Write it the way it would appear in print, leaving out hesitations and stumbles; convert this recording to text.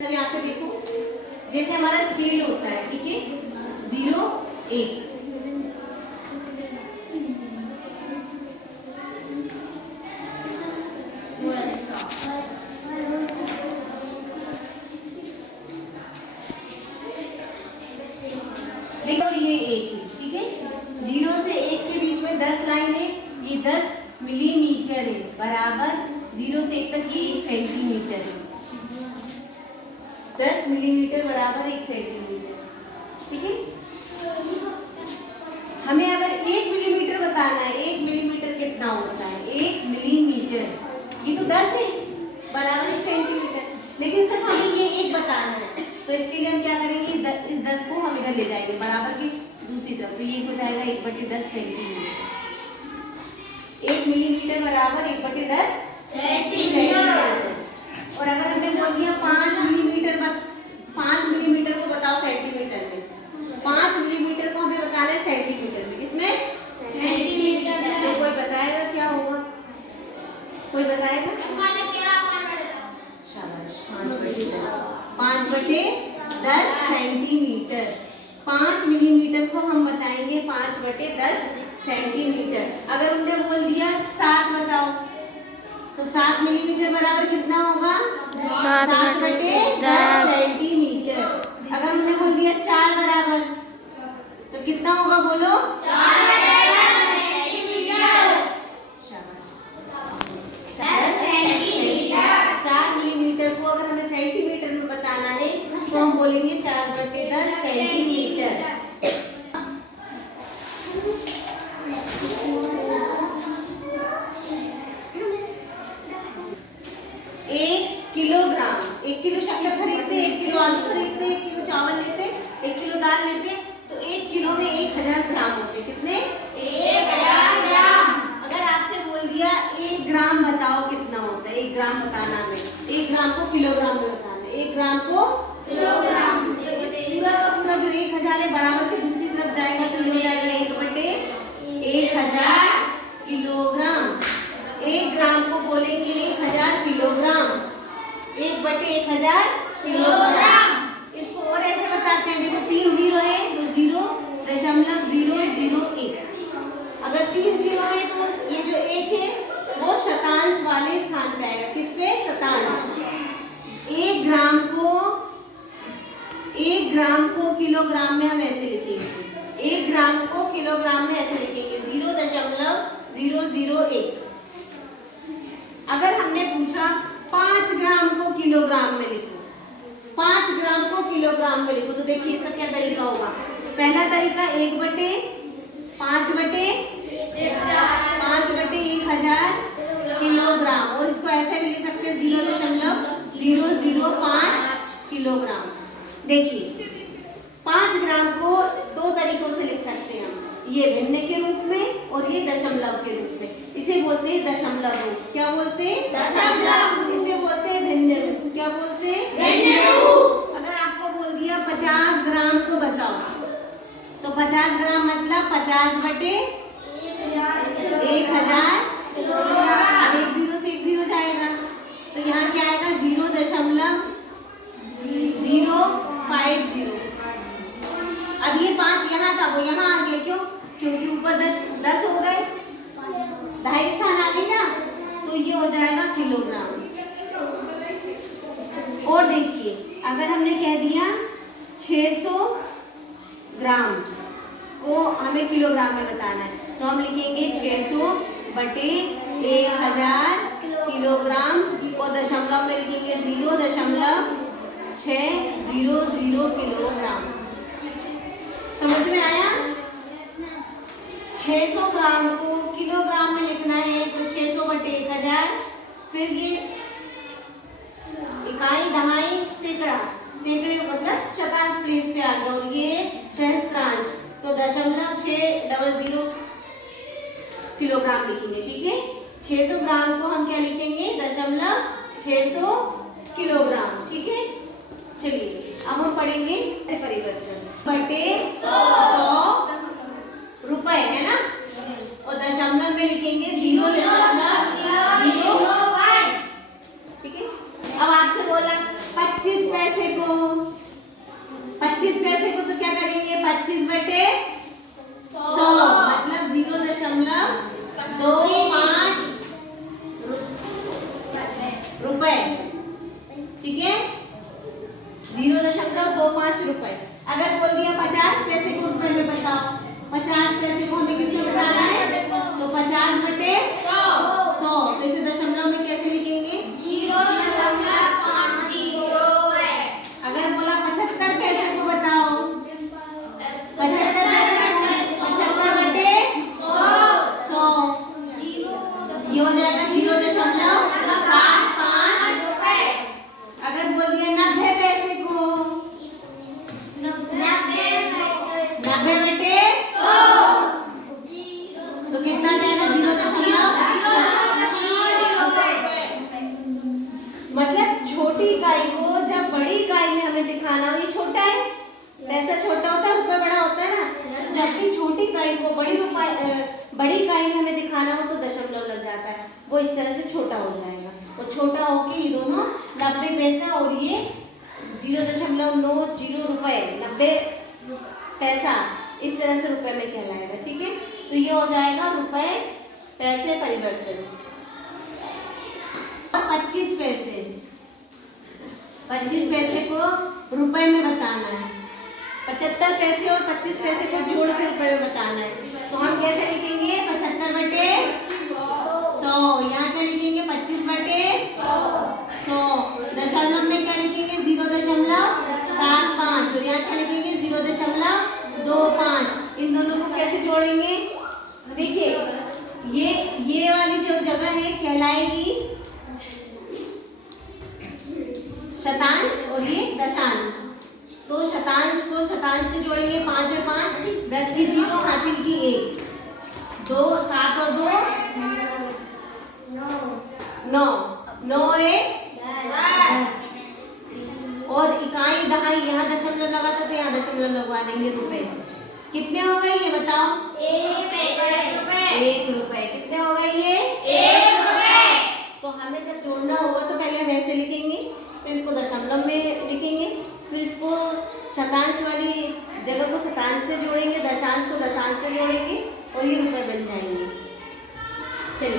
यहाँ पे देखो, जैसे हमारा स्केल होता है, ठीक है, 0 1 देखो, ये 1 है, ठीक है। 0 से 1 के बीच में 10 लाइन है, ये 10 मिलीमीटर है, बराबर 0 से 1 तक ये 1 सेंटीमीटर है। 10 मिलीमीटर बराबर 1 सेंटीमीटर, ठीक है। हमें अगर 1 मिलीमीटर बताना है, 1 मिलीमीटर कितना होता है, 1 मिलीमीटर, ये तो 10 है, बराबर 1 सेंटीमीटर, लेकिन सिर्फ हमें ये 1 बताना है, तो इसके लिए हम क्या करेंगे, इस 10 को हम इधर ले जाएंगे बराबर की दूसरी तरफ, तो ये हो जाएगा 1/10 सेंटीमीटर। 1 मिलीमीटर बराबर 1/10 सेंटीमीटर। और अगर हमने बोल दिया 5 मिलीमीटर को बताओ सेंटीमीटर में, 5 मिलीमीटर को हमें बताना है सेंटीमीटर में, किसमें, सेंटीमीटर में। तो कोई बताएगा क्या होगा, कोई बताएगा? शाबाश, 5/10 सेंटीमीटर। 5 मिलीमीटर को हम बताएंगे 5/10 सेंटीमीटर। अगर उनने बोल दिया 7 बताओ, तो 7 मिलीमीटर बराबर कितना होगा, 7/10 सेंटीमीटर। अगर उन्होंने बोल दिया 4 बराबर, तो कितना होगा, बोलो, 4/10 सेंटीमीटर। 4 मिलीमीटर को अगर हमें सेंटीमीटर में बताना है, तो हम बोलेंगे 4/10 सेंटीमीटर। 1 किलोग्राम, 1 किलो शक्कर खरीदते, 1 किलो आलू खरीदते, 1 किलो चावल लेते, 1 किलो दाल लेते, तो 1 किलो में 1000 ग्राम होते, कितने, 1000 ग्राम। अगर आपसे बोल दिया 1 ग्राम बताओ कितना होता है, 1 ग्राम बताना हमें, 1 ग्राम को किलोग्राम में बताना है, 1 ग्राम को किलोग्राम, तो इस पूरा का पूरा जो 1000 है बराबर की दूसरी तरफ जाएगा, तो ये हो जाएगा 1/1000 किलोग्राम। 1 ग्राम को बोलेंगे 1000 किलोग्राम, 1/1000 किलोग्राम। इसको और ऐसे बताते हैं, देखो 3 जीरो है तो 0.001। अगर 3 जीरो है तो ये जो 1 है वो शतांश वाले स्थान पे आएगा, किस पे, शतांश। 1 ग्राम को किलोग्राम में हम ऐसे लिखेंगे, 1 ग्राम को किलोग्राम में ऐसे लिखेंगे 0.001। अगर हमने पूछा 5 ग्राम को किलोग्राम में लिखो, 5 ग्राम को किलोग्राम में लिखो, तो देखिए इसका क्या तरीका होगा। पहला तरीका 5/1000 किलोग्राम, और इसको ऐसे भी लिख सकते हैं 0.005 किलोग्राम। देखिए 5 ग्राम को 2 तरीकों से लिख सकते हैं हम, ये भिन्न के रूप में और ये दशमलव के रूप में। इसे बोलते हैं दशमलव रूप, क्या बोलते हैं, दशमलव। इसे बोलते हैं भिन्न रूप, क्या बोलते हैं, भिन्न रूप। अगर आपको बोल दिया 50 ग्राम को बताओ, तो 50 ग्राम मतलब 50/1000, अब 1 0 से 1 0 जाएगा, तो यहाँ क्या आएगा, 0.050। अब ये 5 यहाँ था, वो यहाँ आ गया, क्यों, क्योंकि ऊपर 10 हो गए, 2.5 स्थान आ गई ना, तो ये हो जाएगा किलोग्राम। और देखिए अगर हमने कह दिया 600 ग्राम को हमें किलोग्राम में बताना है, तो हम लिखेंगे 600/1000 किलोग्राम, और दशमलव में लिखेंगे 0.600 किलोग्राम। समझ में आया? 600 ग्राम को किलोग्राम में लिखना है, तो 600/1000, फिर ये इकाई, दहाई, सैकड़ा, सैकड़े मतलब शतांश प्लेस पे आ गया, और ये सहस्त्रांश, तो 0.600 किलोग्राम लिखेंगे, ठीक है। 600 ग्राम को हम क्या लिखेंगे, 0.600 किलोग्राम, ठीक है। चलिए अब हम पढ़ेंगे परिवर्तन बटे 100 रुपए, है ना, और दशमलव में लिखेंगे 0.01, ठीक है। अब आपसे बोला 25 पैसे 25 पैसे को तो क्या करेंगे, 25/100 मतलब 0.25 रुपए। ठीक है, 0.25 रुपए। अगर बोल दिया 50 पैसे को रुपए में बताओ, 50 पैसे को हमें किसमें बताना है, तो 50/100। तो इसे दशमलव में कैसे लिखेंगे, 0.50 है। अगर बोला 75 पैसे को बताओ, 75 पैसे को 75/100 ये हो जाएगा 0.75। अगर बोल दिया 90 पैसे को, 90/100 तो कितना जाएगा, 0.0। मतलब छोटी इकाई को जब बड़ी इकाई में हमें दिखाना हो, ये छोटा है, पैसा छोटा होता है, रुपए बड़ा होता है ना, तो जब भी छोटी इकाई को बड़ी इकाई में हमें दिखाना हो तो दशमलव लग जाता है, वो इस तरह से छोटा हो जाएगा। और छोटा होके ये दोनों 90 पैसा और ये 0.90 रुपए 90 पैसा इस तरह से रुपए में कहलाएगा। ठीक है, तो ये हो जाएगा रुपए पैसे परिवर्तन। 25 पैसे, 25 पैसे को रुपए में बताना है, 75 पैसे और 25 पैसे को जोड़ के रुपए में बताना है। तो हम कैसे लिखेंगे, 75/100। यहाँ क्या लिखेंगे, 25/100। दशमलव में क्या लिखेंगे, 0.75 और यहाँ क्या लिखेंगे, 0.25। इन दोनों को कैसे जोड़ेंगे, देखिए ये वाली जो जगह है कहलाएगी शतांश और ये दशांश। तो शतांश को शतांश से जोड़ेंगे, 5/5, 10 की 0 हासिल की 1, 2 7 और 2 9, 9 और 1 10। और इकाई दहाई, यहाँ दशमलव लगा था तो यहाँ दशमलव लगवा देंगे रुपए। कितने हो गए ये बताओ, 1 रुपए। कितने हो गए ये, 1 रुपए। तो हमें जब जोड़ना होगा तो पहले हम ऐसे लिखेंगे, फिर इसको दशमलव में लिखेंगे, फिर इसको शतांश वाली जगह को शतांश से जोड़ेंगे, दशांश को दशांश से जोड़ेंगे और ये रुपए बन जाएंगे। चलिए।